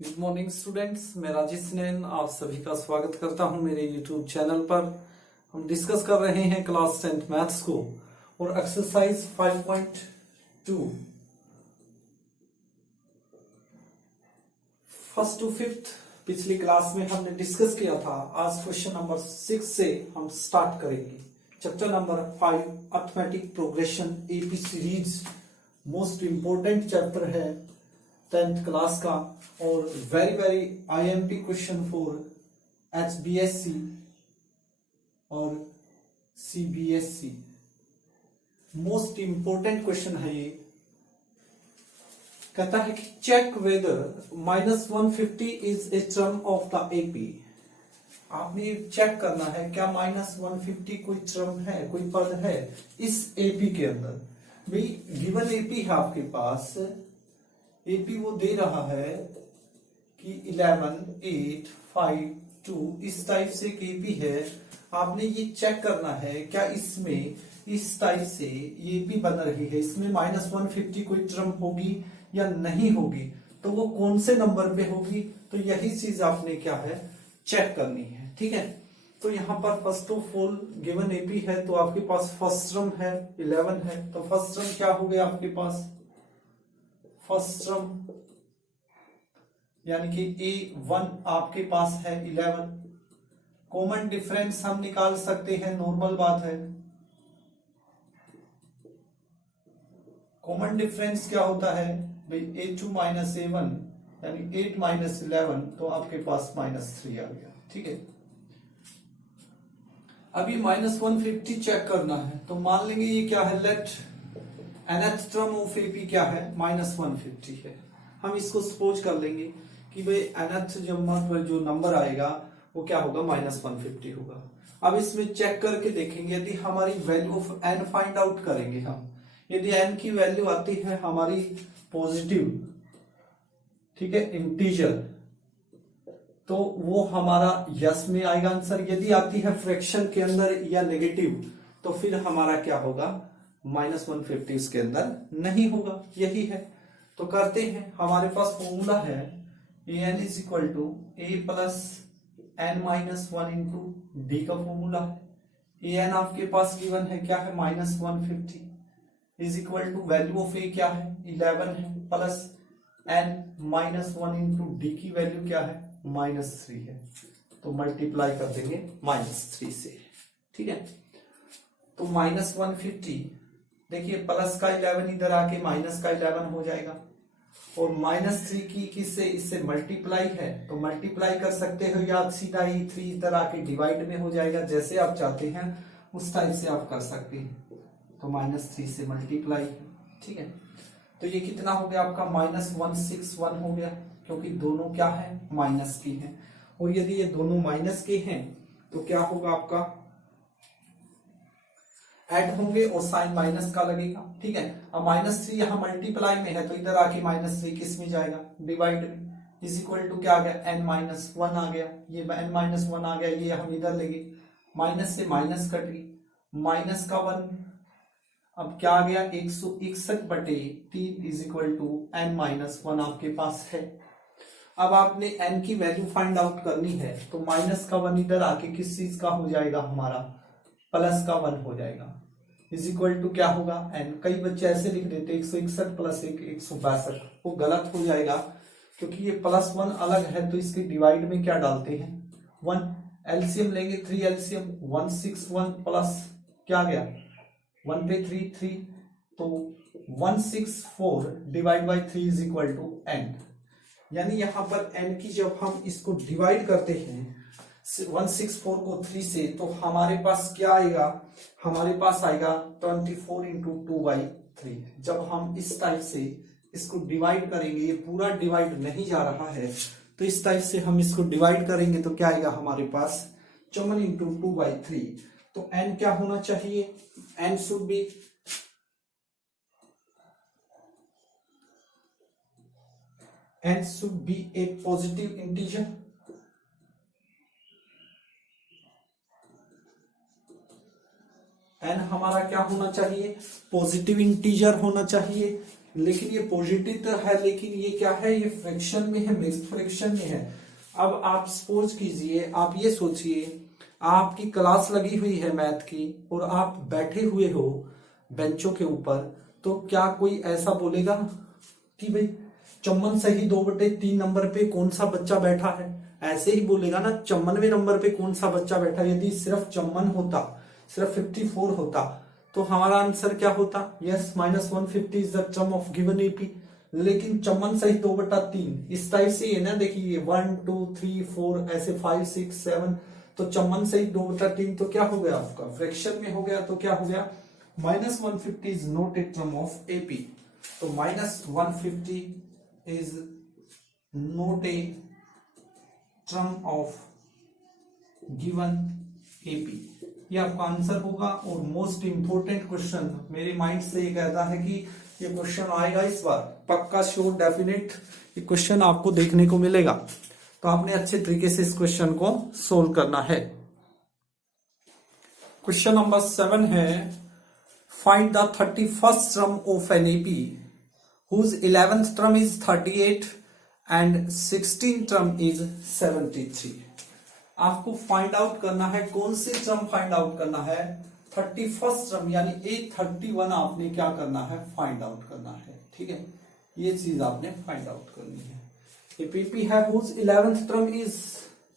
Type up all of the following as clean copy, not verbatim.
Good morning students, मैं राजेश नैन आप सभी का स्वागत करता हूं मेरे यूट्यूब चैनल पर। हम डिस्कस कर रहे हैं क्लास 10th मैथ्स को और एक्सरसाइज 5.2 फर्स्ट टू फिफ्थ पिछली क्लास में हमने डिस्कस किया था। आज क्वेश्चन नंबर 6 से हम स्टार्ट करेंगे। Chapter number 5 arithmetic progression AP series most important chapter है 10th क्लास का और very very IMP question for HBSC और सीबीएसई। मोस्ट इंपोर्टेंट क्वेश्चन है ये। कहता है कि check whether -150 is a term of the AP. आपने चेक करना है क्या -150 कोई टर्म है, कोई पद है इस एपी के अंदर। भाई गिवन एपी है आपके पास, एपी वो दे रहा है कि 11, 8, 5, 2 इस टाइप से एक एपी है। आपने ये चेक करना है क्या इसमें इस टाइप से ये एपी बन रही है, इसमें -150 कोई टर्म होगी या नहीं होगी, तो वो कौन से नंबर पे होगी। तो यही चीज आपने क्या है चेक करनी है। ठीक है, तो यहाँ पर first of all given AP है तो आपके पास फर्स्ट टर्म है 11 है, तो फर्स्ट टर्म क्या हो गया आपके पास, फर्स्ट टर्म यानी कि A1 आपके पास है 11। कॉमन डिफरेंस हम निकाल सकते हैं, नॉर्मल बात है। कॉमन डिफरेंस क्या होता है भाई, A2 माइनस A1 यानी 8 माइनस 11, तो आपके पास -3 आ गया। ठीक है, अभी -150 चेक करना है तो मान लेंगे ये क्या है, let nth term of AP क्या है -150 है। हम इसको सपोज कर लेंगे कि भाई nth जो नंबर आएगा वो क्या होगा -150 होगा। अब इसमें चेक करके देखेंगे, यदि हमारी value of n find out करेंगे हम, यदि n की वैल्यू आती है हमारी पॉजिटिव, ठीक है, इंटीजर, तो वो हमारा यस में आएगा आंसर। यदि आती है फ्रैक्शन के अंदर या नेगेटिव तो फिर हमारा क्या होगा, -150 इसके अंदर नहीं होगा। यही है, तो करते हैं। हमारे पास फॉर्मूला है an is equal to a plus n-1 into D का फॉर्मूला है। an आपके पास गिवन है क्या है -150 is equal to value of a क्या है 11 है, प्लस n-1 इंटू डी की वैल्यू क्या है -3 है, तो मल्टीप्लाई कर देंगे -3 से। ठीक है, तो -150 देखिए प्लस का 11 इधर आके माइनस का 11 हो जाएगा और -3 की किससे, इससे मल्टीप्लाई है तो मल्टीप्लाई कर सकते हो, या सीधा ही 3 इधर आके डिवाइड में हो जाएगा। जैसे आप चाहते हैं उस टाइप से आप कर सकते हैं, तो -3 से मल्टीप्लाई। ठीक है, तो ये कितना हो गया आपका -161 हो गया, क्योंकि दोनों क्या है माइनस की हैं। और यदि ये दोनों माइनस के हैं तो क्या होगा आपका, ऐड होंगे और साइन माइनस का लगेगा। ठीक है, अब -3 यहाँ मल्टीप्लाई में है तो इधर आके -3 किस में जाएगा, डिवाइड में, इज इक्वल टू क्या आ गया n-1 आ गया, ये n-1 आ गया, ये हम इधर लेंगे, माइनस से माइनस कट गई, माइनस का 1, अब क्या आ गया 161/3 इज इक्वल टू n-1 आपके पास है। अब आपने n की वैल्यू फाइंड आउट करनी है तो माइनस का 1 इधर आके किस चीज का हो जाएगा, हमारा प्लस का 1 हो जाएगा, इज इक्वल टू क्या होगा n। कई बच्चे ऐसे लिख देते 161 प्लस 1 162, वो गलत हो जाएगा क्योंकि ये +1 अलग है, तो इसके डिवाइड में क्या डालते हैं 1, एलसीएम लेंगे 3 एलसीएम 161 प्लस क्या आ गया 1 पे 3, तो 164 divide by 3 is equal to n। यानी यहां पर n की जब हम इसको डिवाइड करते हैं 164 को 3 से, तो हमारे पास क्या आएगा, हमारे पास आएगा 24 इंटू 2/3। जब हम इस टाइप से इसको डिवाइड करेंगे, ये पूरा डिवाइड नहीं जा रहा है, तो इस टाइप से हम इसको डिवाइड करेंगे तो क्या आएगा हमारे पास 54 इंटू 2/3। तो n क्या होना चाहिए, n should be A positive integer. n हमारा क्या होना चाहिए, पॉजिटिव इंटीजर होना चाहिए। लेकिन ये पॉजिटिव तो है, लेकिन ये क्या है, ये फ्रैक्शन में है, मिक्स्ड फ्रैक्शन में है। अब आप सपोज कीजिए, आप ये सोचिए आपकी क्लास लगी हुई है मैथ की और आप बैठे हुए हो बेंचों के ऊपर, तो क्या कोई ऐसा बोलेगा कि भाई चौवन सही 2/3 नंबर पे कौन सा बच्चा बैठा है? ऐसे ही बोलेगा ना, 54वें नंबर पे कौन सा बच्चा बैठा। यदि सिर्फ 54 होता, सिर्फ 54 होता, तो हमारा आंसर क्या होता? Yes, -150 is the term of given AP. लेकिन 54 सही 2/3 इस टाइप से है ना, देखिए 1 2 3 4 ऐसे 5 6 7, तो 54 सही 2/3 तो क्या हो गया आपका? फ्रैक्शन में हो गया। तो क्या हो गया? -150 is not a term of AP. तो -150 is not a term of given AP. ये आपका आंसर होगा। और मोस्ट इंपोर्टेंट क्वेश्चन मेरे माइंड से ये कहता है कि ये क्वेश्चन आएगा इस बार, पक्का श्योर डेफिनेट ये क्वेश्चन आपको देखने को मिलेगा। तो आपने अच्छे तरीके से इस क्वेश्चन को सोल्व करना है। क्वेश्चन नंबर 7 है, find the 31st term of an AP whose 11th term is 38 and 16th term is 73। आपको फाइंड आउट करना है, कौन से टर्म फाइंड आउट करना है? 31st टर्म यानी A31 आपने क्या करना है? फाइंड आउट करना है। ठीक है, ये चीज आपने फाइंड आउट करनी है। एपीपी है whose 11th term is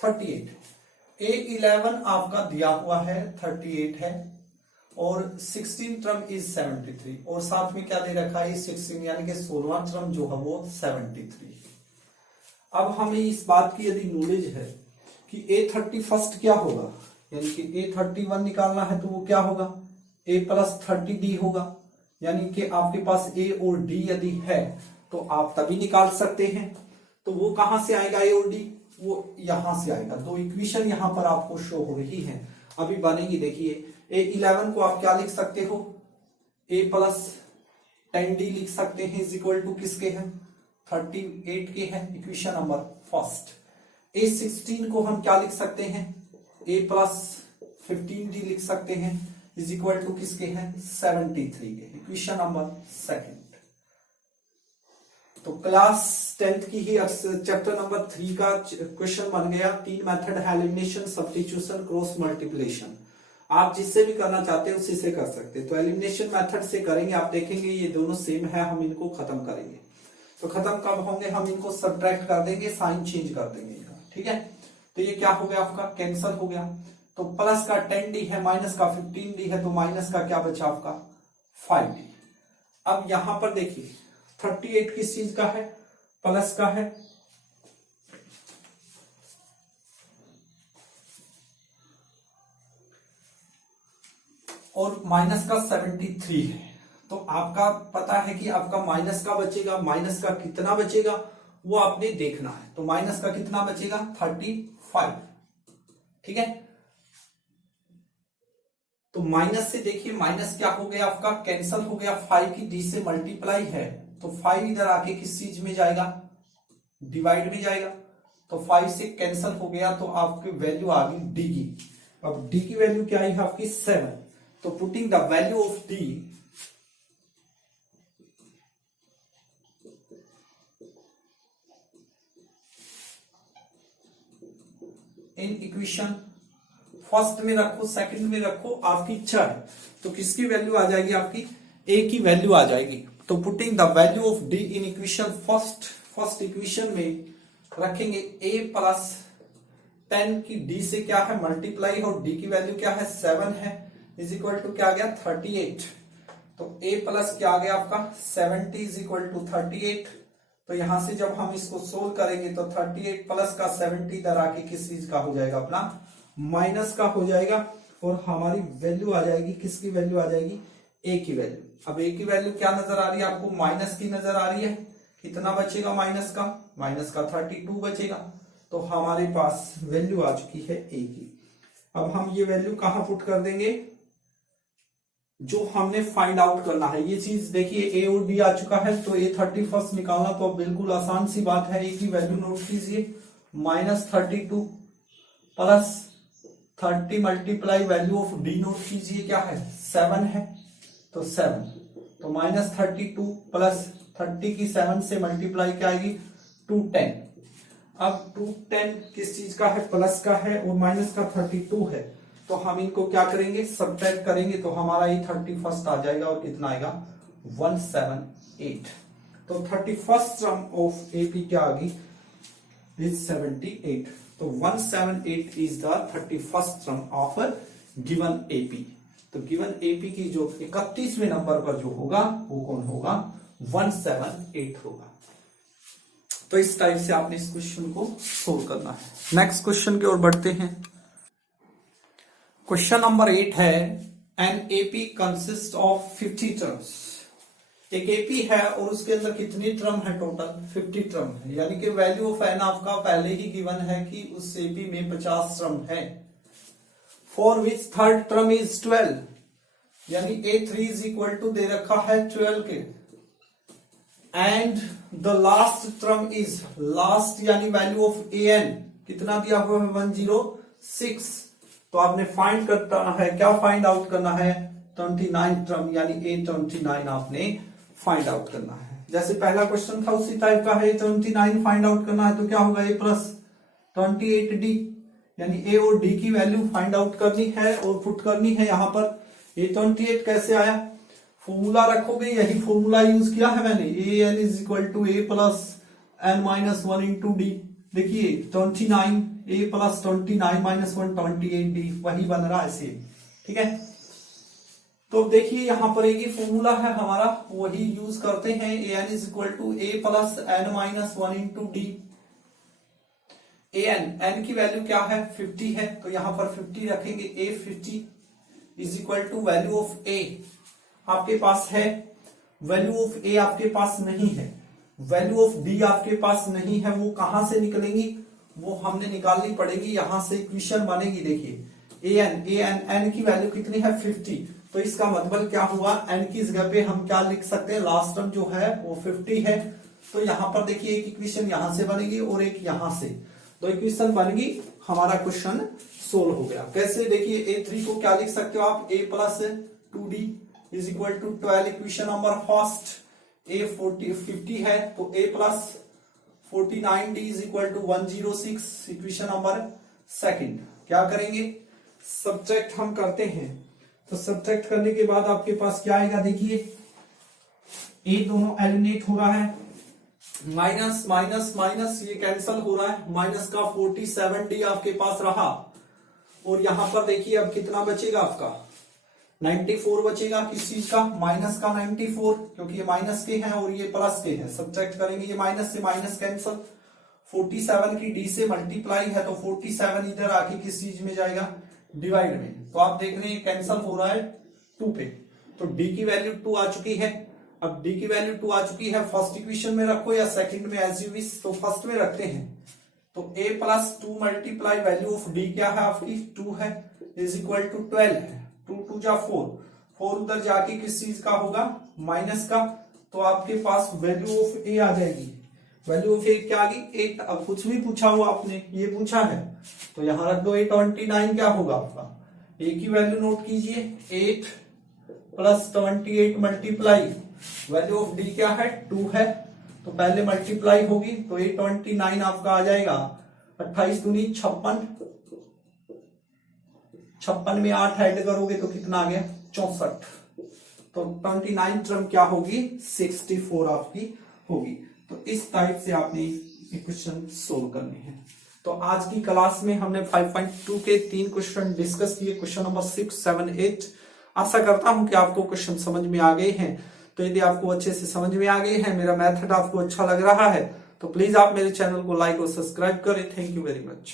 38। A11 आपका दिया हुआ है 38 है और 16 टर्म इज 73, और साथ में क्या दे रखा है? 16 यानी कि 16वां टर्म जो है वो 73। अब हमें इस बात की यदि नॉलेज है कि A31 क्या होगा, यानी कि A31 निकालना है तो वो क्या होगा? A + 30D होगा। यानी कि आपके पास A और D यदि है तो आप तभी निकाल सकते हैं। तो वो कहां से आएगा A और D? वो यहां से आएगा। दो इक्वेशन यहां पर आपको शो हो रही है, अभी बनेगी। देखिए A11 को आप क्या लिख सकते हो? A + 10D लिख सकते हैं, इज इक्वल टू किसके हैं? 38 के हैं, इक्वेशन नंबर फर्स्ट। A16 को हम क्या लिख सकते हैं? A + 15D लिख सकते हैं, इज इक्वल टू किसके हैं? 73 के, इक्वेशन नंबर सेकंड। तो क्लास 10th की ही चैप्टर नंबर 3 का क्वेश्चन बन गया। 3 मेथड है, एलिमिनेशन, सब्स्टिट्यूशन, क्रॉस मल्टीप्लिकेशन। आप जिससे भी करना चाहते हैं उसी से कर सकते हैं। तो एलिमिनेशन मेथड से करेंगे, आप देखेंगे ये दोनों सेम है, हम इनको खत्म करेंगे। तो खत्म कब होंगे? हम इनको सब्ट्रैक्ट कर देंगे, साइन चेंज कर देंगे इनका। ठीक है, तो ये क्या हो गया आपका? कैंसिल हो गया। तो प्लस का 10D है, माइनस का 15D है, तो माइनस का क्या बचा आपका? 5D। अब यहां पर देखिए 38 किस चीज का है? प्लस का है, और माइनस का 73 है। तो आपका पता है कि आपका माइनस का बचेगा, माइनस का कितना बचेगा वो आपने देखना है। तो माइनस का कितना बचेगा? 35। ठीक है, तो माइनस से देखिए माइनस क्या हो गया आपका? कैंसल हो गया। 5 की D से मल्टीप्लाई है, तो 5 इधर आके किस चीज में जाएगा? डिवाइड में जाएगा। तो 5 से कैंसल हो गया, तो आपकी वैल्यू आ गई D की। अब D की वैल्यू क्या आई है आपकी? 7। तो putting the value of D in equation first में रखो, सेकंड में रखो, आपकी इच्छा है। तो किसकी वैल्यू आ जाएगी? आपकी A की वैल्यू आ जाएगी। तो putting the value of D in equation first equation में रखेंगे A + 10 की D से क्या है? मल्टीप्लाई, और D की वैल्यू क्या है? 7 है, इज इक्वल टू क्या आ गया? 38। तो A प्लस क्या आ गया आपका? 70 इज इक्वल टू 38। तो यहां से जब हम इसको सोल्व करेंगे तो 38 प्लस का 70 इधर आके किस चीज का हो जाएगा? अपना माइनस का हो जाएगा, और हमारी वैल्यू आ जाएगी, किसकी वैल्यू आ जाएगी? A की वैल्यू। अब A की वैल्यू क्या नजर आ रही है आपको? माइनस की नजर आ रही है। कितना बचेगा माइनस का? माइनस का 32 बचेगा। तो हमारे पास वैल्यू आ चुकी है A की। अब हम ये वैल्यू कहां पुट कर देंगे? जो हमने फाइंड आउट करना है, ये चीज देखिए A और D आ चुका है, तो A31 निकालना तो बिल्कुल आसान सी बात है। A की वैल्यू नोट कीजिए, -32 plus 30 multiply value of D note कीजिए, क्या है? 7 है, तो 7। तो -32 प्लस 30 की 7 से मल्टीप्लाई क्या आएगी 210। अब 210 किस चीज का है, प्लस का है और माइनस का 32 है, तो हम इनको क्या करेंगे सब्ट्रैक्ट करेंगे तो हमारा ये 31st आ जाएगा और कितना आएगा 178। तो 31st टर्म ऑफ एपी क्या आ गई इज 78। तो 178 is the 31st term of given AP. तो गिवन एपी की जो 31वें नंबर पर जो होगा वो कौन होगा 178 होगा। तो इस टाइप से आपने इस क्वेश्चन को सोल्व करना है। नेक्स्ट क्वेश्चन की ओर बढ़ते हैं। क्वेश्चन नंबर 8 है an AP consist of 50 terms. एक एपी है और उसके अंदर कितनी टर्म है टोटल 50 टर्म है, यानी कि वैल्यू ऑफ एन आपका पहले ही गिवन है कि उस एपी में 50 टर्म है। For which third term is 12, यानी A3 इज इक्वल टू दे रखा है 12 के, and the last term is last यानी वैल्यू ऑफ an कितना दिया हुआ है 106। तो आपने फाइंड करना है, क्या फाइंड आउट करना है 29 टर्म यानी A29 आपने फाइंड आउट करना है। जैसे पहला क्वेश्चन था उसी टाइप का है, A29 फाइंड आउट करना है तो क्या होगा A प्लस 28D, यानी A और D की वैल्यू फाइंड आउट करनी है और पुट करनी है यहाँ पर। A28 कैसे आया, फॉर्मूला रखोगे, यही फॉर्मूला यूज किया है मैंने, AN is equal to A plus N minus 1 into D. देखिए 29 A प्लस 29 माइनस 1 28D वही बन रहा है सेम, ठीक है। तो देखिए यहाँ पर एक फॉर्मूला है हमारा, वही यूज करते हैं। AN is equal to A plus N minus 1 into D. N की वैल्यू क्या है 50 है, तो यहाँ पर 50 रखेंगे। A50 is equal to value of A आपके पास है, वैल्यू ऑफ A आपके पास नहीं है, वैल्यू ऑफ D आपके पास नहीं है। वो कहां से निकलेंगी, वो हमने निकालनी पड़ेगी, यहां से इक्वेशन बनेगी। देखिए N की वैल्यू कितनी है 50, तो इसका मतलब क्या हुआ N की जगह पे हम क्या लिख सकते हैं, लास्ट टर्म जो है वो 50 है। तो यहां पर देखिए एक इक्वेशन यहां से बनेगी और एक यहां से, तो इक्वेशन बनेगी, हमारा क्वेश्चन सोल्व हो गया। कैसे, देखिए A3 को क्या लिख सकते हो आप, A plus 2D is equal to 12, equation number first. A 50 है तो A plus 49D is equal to 106, equation number second. क्या करेंगे, सब्ट्रैक्ट हम करते हैं, तो सब्ट्रैक्ट करने के बाद आपके पास क्या आएगा, देखिए A दोनों एलिमिनेट हो रहा है, माइनस माइनस माइनस ये कैंसल हो रहा है, माइनस का 47D आपके पास रहा, और यहां पर देखिए अब कितना बचेगा आपका 94 बचेगा। किस चीज का, माइनस का 94, क्योंकि ये माइनस के हैं और ये प्लस के हैं। सब्ट्रैक्ट करेंगे, ये माइनस से माइनस कैंसल, 47 की D से मल्टीप्लाई है तो 47 इधर आके किस चीज में जाएगा, डिवाइड में। तो आप देख रहे हैं कैंसल हो रहा है 2 पे, तो D की वैल्यू 2 आ चुकी है। अब D की वैल्यू 2 आ चुकी है, फर्स्ट इक्वेशन में रखो या सेकंड में एज यू विश, तो फर्स्ट में रखते हैं। तो A plus 2 multiply value of D क्या है आपकी 2 है, इज इक्वल टू 12 है, 2 2 जा 4 उधर जाके किस चीज का होगा, माइनस का, तो आपके पास वैल्यू ऑफ A आ जाएगी। वैल्यू ऑफ A क्या आ गई 8। अब कुछ भी पूछा हुआ आपने, ये पूछा है तो यहां रख दो, 829 क्या होगा आपका, A की वैल्यू नोट कीजिए, 8 plus 28 multiply value of D क्या है 2 है, तो पहले मल्टीप्लाई होगी तो 829 आपका आ जाएगा, 28 दूनी 56, 56 में 8 ऐड करोगे तो कितना आ गया 64। तो 29 टर्म क्या होगी 64 आपकी होगी। तो इस टाइप से आपने इक्वेशन सोल्व करनी है। तो आज की क्लास में हमने 5.2 के 3 क्वेश्चन डिस्कस किए, क्वेश्चन नंबर 6, 7, 8। आशा करता हूं कि आपको क्वेश्चन समझ में आ गए हैं। तो यदि आपको अच्छे से समझ में आ गए हैं, मेरा मेथड आपको अच्छा लग रहा है, तो प्लीज आप मेरे चैनल को लाइक और सब्सक्राइब करें। Thank you very much.